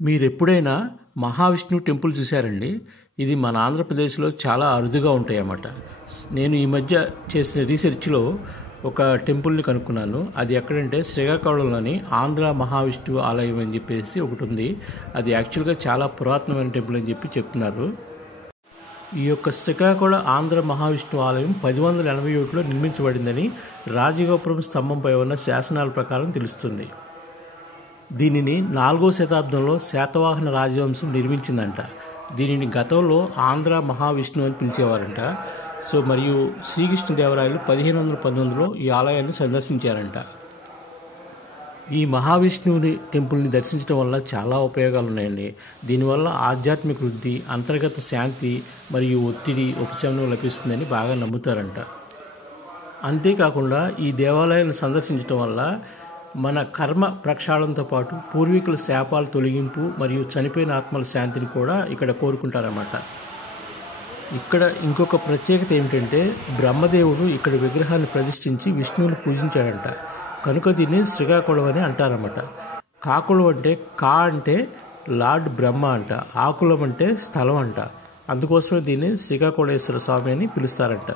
మీరెప్పుడైనా మహావిష్ణువు టెంపుల్ చూశారండి? ఇది మన ఆంధ్రప్రదేశ్లో చాలా అరుదుగా ఉంటాయి అన్నమాట. నేను ఈ మధ్య చేసిన రీసెర్చ్లో ఒక టెంపుల్ని కనుక్కున్నాను. అది ఎక్కడంటే శ్రీకాకుళంలోని ఆంధ్ర మహావిష్ణువు ఆలయం అని చెప్పేసి ఒకటి ఉంది. అది యాక్చువల్గా చాలా పురాతనమైన టెంపుల్ అని చెప్పి చెప్తున్నారు. ఈ యొక్క శ్రీకాకుళం ఆంధ్ర మహావిష్ణువు ఆలయం 1081లో నిర్మించబడిందని రాజగోపురం స్తంభంపై ఉన్న శాసనాల ప్రకారం తెలుస్తుంది. దీనిని 4వ శతాబ్దంలో శాతవాహన రాజవంశం నిర్మించిందంట. దీనిని గతంలో ఆంధ్ర మహావిష్ణువు అని పిలిచేవారంట. మరియు శ్రీకృష్ణదేవరాయలు 1519లో ఈ ఆలయాన్ని సందర్శించారంట. ఈ మహావిష్ణువుని టెంపుల్ని దర్శించడం వల్ల చాలా ఉపయోగాలు ఉన్నాయండి. దీనివల్ల ఆధ్యాత్మిక వృద్ధి, అంతర్గత శాంతి మరియు ఒత్తిడి ఉపశమనం లభిస్తుందని బాగా నమ్ముతారంట. అంతేకాకుండా ఈ దేవాలయాన్ని సందర్శించడం వల్ల మన కర్మ ప్రక్షాళనతో పాటు పూర్వీకుల శాపాల తొలగింపు మరియు చనిపోయిన ఆత్మల శాంతిని కూడా ఇక్కడ కోరుకుంటారన్నమాట. ఇక్కడ ఇంకొక ప్రత్యేకత ఏమిటంటే బ్రహ్మదేవుడు ఇక్కడ విగ్రహాన్ని ప్రతిష్ఠించి విష్ణువుని పూజించాడంట. కనుక దీన్ని శ్రీకాకుళం అని అంటారన్నమాట. కాకుళం అంటే అంటే లార్డ్ బ్రహ్మ అంట, ఆకులం అంటే స్థలం అంట. అందుకోసమే దీన్ని శ్రీకాకుళేశ్వర స్వామి అని పిలుస్తారంట.